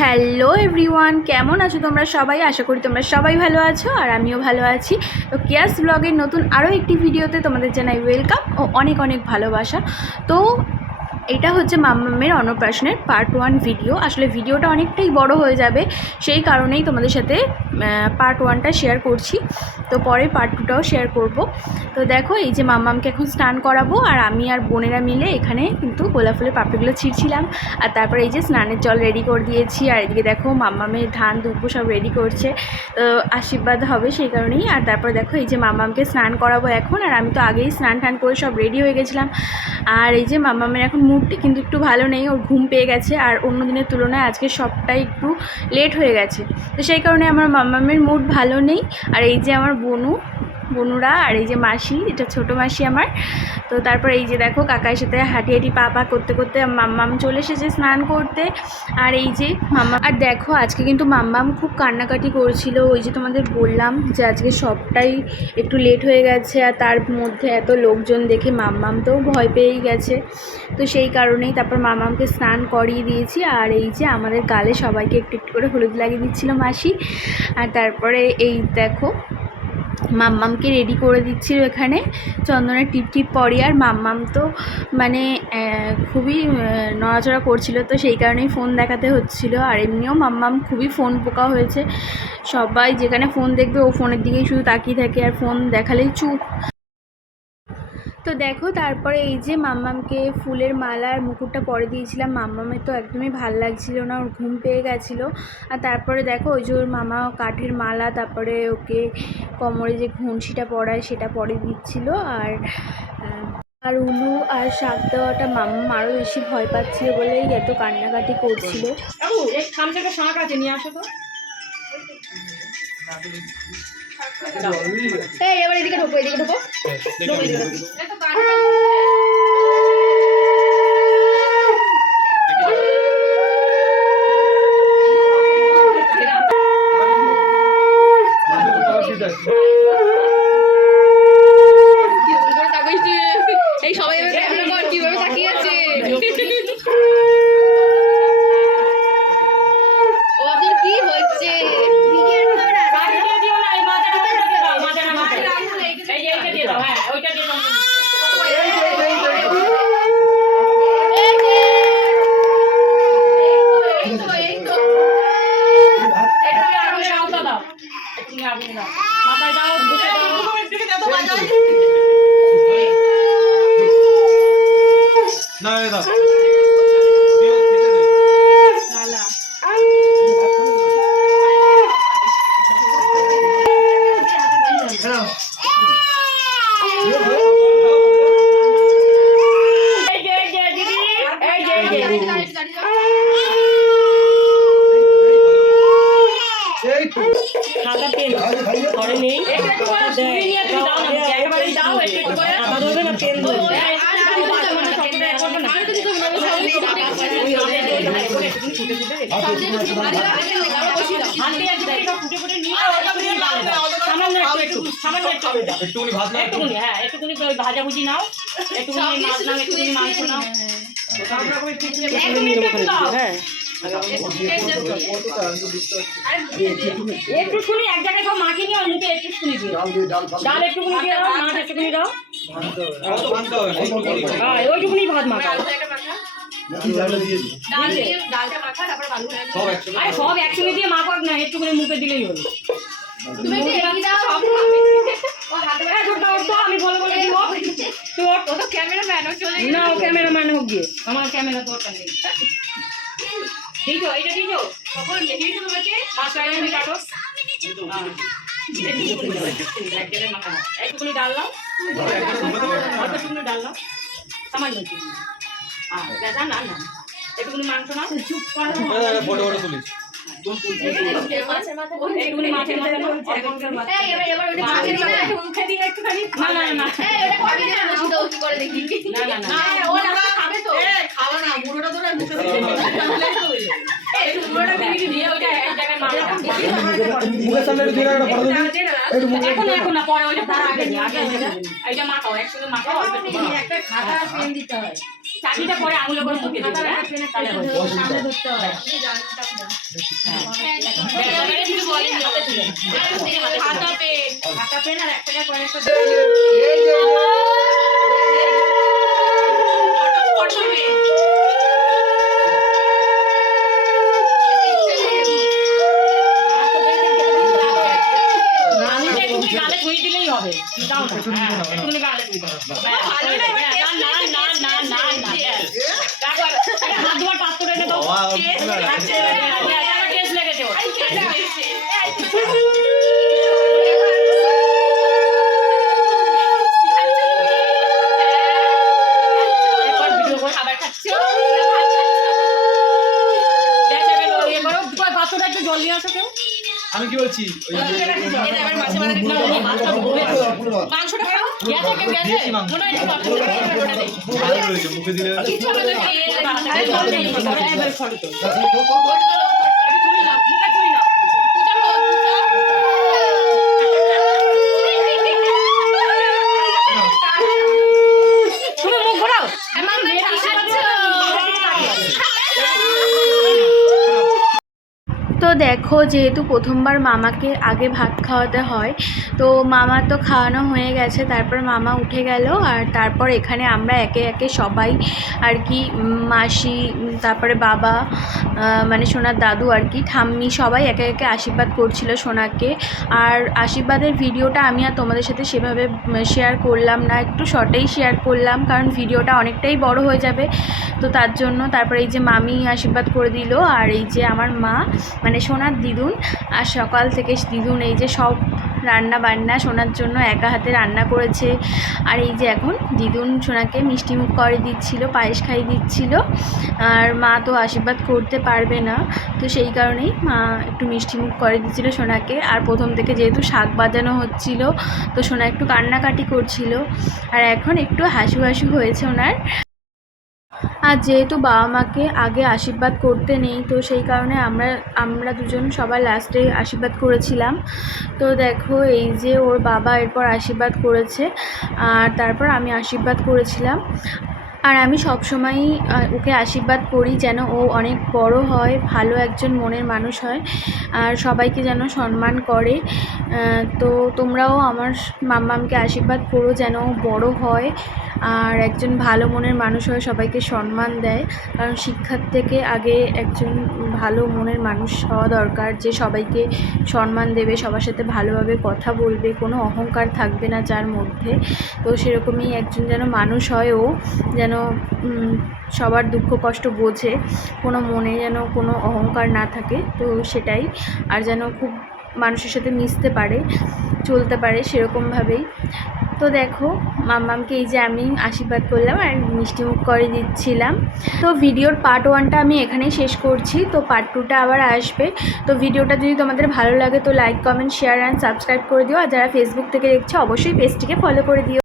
Hello everyone, কেমন আছো তোমরা সবাই? আশা করি তোমরা সবাই ভালো আছো আর আমিও ভালো আছি। তো কেয়াস ব্লগের নতুন আরও একটি ভিডিওতে তোমাদের জানাই ওয়েলকাম ও অনেক অনেক ভালোবাসা। তো এটা হচ্ছে মাম্মামের অন্নপ্রাশনের পার্ট ওয়ান ভিডিও আসলে ভিডিওটা অনেকটাই বড় হয়ে যাবে, সেই কারণেই তোমাদের সাথে পার্ট ওয়ানটা শেয়ার করছি। তো পরে পার্ট টুটাও শেয়ার করব। তো দেখো, এই যে মাম্মামকে এখন স্নান করাবো, আর আমি আর বোনেরা মিলে এখানে কিন্তু গোলাপ ফুলের পাপড়িগুলো ছিঁড়ছিলাম। আর তারপরে এই যে স্নানের জল রেডি করে দিয়েছি, আর এদিকে দেখো মাম্মামের ধান, দুব্বো সব রেডি করছে। তো আশীর্বাদ হবে সেই কারণেই। আর তারপরে দেখো, এই যে মাম্মামকে স্নান করাবো এখন, আর আমি তো আগেই স্নান টান করে সব রেডি হয়ে গেছিলাম। আর এই যে মাম্মামের এখন মুডটি কিন্তু একটু ভালো নেই, ওর ঘুম পেয়ে গেছে আর অন্য দিনের তুলনায় আজকে সবটাই একটু লেট হয়ে গেছে। তো সেই কারণে আমার মামামের মুড ভালো নেই আর এই যে আমার বনু বনুরা আর এই যে মাসি, এটা ছোট মাসি আমার। তো তারপর এই যে দেখো, কাকার সাথে হাঁটি হাঁটি পা পা করতে করতে মাম্মাম চলে এসেছে স্নান করতে। আর এই যে মাম্মা আর দেখো, আজকে কিন্তু মাম্মাম খুব কান্নাকাটি করছিল। ওই যে তোমাদের বললাম যে আজকে সবটাই একটু লেট হয়ে গেছে আর তার মধ্যে এত লোকজন দেখে মাম্মাম তো ভয় পেয়েই গেছে। তো সেই কারণেই তারপর মামামকে স্নান করিয়ে দিয়েছি। আর এই যে আমাদের গালে সবাইকে একটু একটু করে হলুদ লাগিয়ে দিচ্ছিল মাসি। আর তারপরে এই দেখো মাম্মামকে রেডি করে দিচ্ছিল এখানে। চন্দনের টিপ টিপ পরে আর মাম্মাম তো মানে খুবই নড়াচড়া করছিল। তো সেই কারণেই ফোন দেখাতে হচ্ছিল। আর এমনিও মাম্মাম খুবই ফোন পোকা হয়েছে। সবাই যেখানে ফোন দেখবে, ও ফোনের দিকেই শুধু তাকিয়ে থাকে। আর ফোন দেখালেই চুপ। তো দেখো, তারপরে এই যে মাম্মামকে ফুলের মালা আর মুকুটটা পরে দিয়েছিলাম। মাম্মামের তো একদমই ভালো লাগছিল না, ওর ঘুম পেয়ে গেছিল। আর তারপরে দেখো, ওই যে ওর মামা কাঠের মালা, তারপরে ওকে কোমরে যে ঘুঞ্চিটা পরায় সেটা পরে দিচ্ছিল। আর আর উলু আর শাক দেওয়াটা মাম্মাম আরও বেশি ভয় পাচ্ছিল বলেই এত কান্নাকাটি করছিল। শাঁখ আছে, নিয়ে আসো তো। এবার এদিকে ঢোকো এদিকে ঢোকো সবাই এবার ক্যামেরা কর কীভাবে তাকিয়ে আছে ওদের কি হচ্ছে কাঠিটা দিও না এই মাথাটা দিয়ে দাও মাথাটা মাথাটা এই যে এইটা দিয়ে দাও হ্যাঁ ওইটা দিয়ে দাও। দাও দাও। মাথায় দাও বুকে দাও। না না। ওই ভাজাভুজি নাও একটুখানি মাছ নাও একটুখানি মাংস নাও হ্যাঁ একটু শুনি এক জায়গায় মাখিয়ে নিয়ে মুখে একটু শুনি ডাল একটুখানি দিয়ে দাও মাছ একটুখানি দাও। হ্যাঁ ওইটুকুনি ভাত মাখাও সব একসঙ্গে দিয়ে মাখো না একটুখানি মুখে দিলেই হলো আমি বলে বলে দিব। না ও ক্যামেরাম্যান হোক গিয়ে। আমার ক্যামেরা দরকার নেই। দিছো এইটা দিছো কখন দিছো তোমাকে? পাঁচ টাকা তুমি কাটো হ্যাঁ। একটুখানি ডাল নাও। একটুখানি ডাল নাও। সামান্য হ্যাঁ না না না একটুখানি মাংস নাও। চুপ করো ফটো ফটো তুলিস মাছ না এক জায়গায় মাখো মুখের সামনে একটু দিয়ে ফটো তুলি। একটু মুখে এখন এখন না পরে ওইটা তার আগে নিয়ে আগে এইটা- এইটা মাখাও একসঙ্গে মাখাও অল্প একটু মাখাও। চাবিটা পরে আঙুলে করে ঢুকে হ্যাঁ? তাহলে পেন পেন আর একটা ফটো পেন আঙুলটা একটুখানি গালে ধুয়ে দিলেই হবে দাও না হ্যাঁ, একটুখানি গালে ধুয়ে দাও ব্যাস, ভালো না, এবার ব্যাস, taste না, না, না, না, না, না, ব্যাস। দেখো, আরে হাত ধোয়ার পাত্র এনে দাও। বাবা, Taste না, লাগছে। ব্যাস, ব্যাস, আমার taste লেগেছে ওর। আই খেতে হয়েছে এরপর ভিডিও করে খাবার খাচ্ছ জল নিয়ে আসো কেউ। আমি কি বলছি। মাংসটা খাও গেছে কেউ গেছে? মনে হয় মুখে দিলে কিছু হবে না তেল, আরে জল নেই, এবারে এবারে ফটো তোলো। ফটো তোলো। একটু চুরি নাও, মুখে চুরি নাও। পূজা কর, তুমি মুখ ঘোরাও। পূজা। আমার মা কি খাচ্ছ? তো দেখো যেহেতু প্রথমবার মামাকে আগে ভাত খাওয়াতে হয়, তো মামা তো খাওয়ানো হয়ে গেছে, তারপর মামা উঠে গেল আর তারপর এখানে আমরা একে একে সবাই আর কি মাসি, তারপরে বাবা মানে সোনার দাদু আর কি, ঠাম্মি সবাই একে একে আশীর্বাদ করছিল সোনাকে। আর আশীর্বাদের ভিডিওটা আমি আর তোমাদের সাথে সেভাবে শেয়ার করলাম না, একটু শর্টেই শেয়ার করলাম, কারণ ভিডিওটা অনেকটাই বড় হয়ে যাবে। তো তার জন্য তারপরে এই যে মামি আশীর্বাদ করে দিল, আর এই যে আমার মা মানে সোনার দিদুন আর সকাল থেকে দিদুন এই যে সব রান্না বান্না সোনার জন্য একা হাতে রান্না করেছে। আর এই যে এখন দিদুন সোনাকে মিষ্টিমুখ করে দিচ্ছিল, পায়েস খাইয়ে দিচ্ছিল। আর মা তো আশীর্বাদ করতে পারবে না। তো সেই কারণেই মা একটু মিষ্টিমুখ করে দিচ্ছিল সোনাকে। আর প্রথম থেকে যেহেতু শাক বাজানো হচ্ছিল, তো সোনা একটু কান্নাকাটি করছিল। আর এখন একটু হাসু হাসু হয়েছে ওনার। আর যেহেতু বাবা মাকে আগে আশীর্বাদ করতে নেই, তো সেই কারণে আমরা আমরা দুজন সবার লাস্টে আশীর্বাদ করেছিলাম। তো দেখো, এই যে ওর বাবা এরপর আশীর্বাদ করেছে, আর তারপর আমি আশীর্বাদ করেছিলাম। আর আমি সবসময়ই ওকে আশীর্বাদ করি যেন ও অনেক বড় হয়, ভালো একজন মনের মানুষ হয় আর সবাইকে যেন সম্মান করে। তো তোমরাও আমার মাম্মামকে আশীর্বাদ করো যেন ও বড় হয় আর একজন ভালো মনের মানুষ হয় সবাইকে সম্মান দেয়। কারণ শিক্ষার থেকে আগে একজন ভালো মনের মানুষ হওয়া দরকার যে সবাইকে সম্মান দেবে, সবার সাথে ভালোভাবে কথা বলবে, কোনো অহংকার থাকবে না যার মধ্যে। তো সেরকমই একজন যেন মানুষ হয় ও, যেন উম, সবার দুঃখ কষ্ট বোঝে কোনো মনে যেন কোনো অহংকার না থাকে তো সেটাই। আর যেন খুব মানুষের সাথে মিশতে পারে চলতে পারে সেরকমভাবেই। তো দেখো মাম্মামকে এই যে আমি আশীর্বাদ করলাম আর মিষ্টি মুখ করে দিচ্ছিলাম। তো ভিডিওর পার্ট ওয়ানটা আমি এখানেই শেষ করছি তো পার্ট টুটা আবার আসবে। তো ভিডিওটা যদি তোমাদের ভালো লাগে তো like comment share and subscribe করে দিও। আর যারা ফেসবুক থেকে দেখছ অবশ্যই পেজটিকে ফলো করে দিও।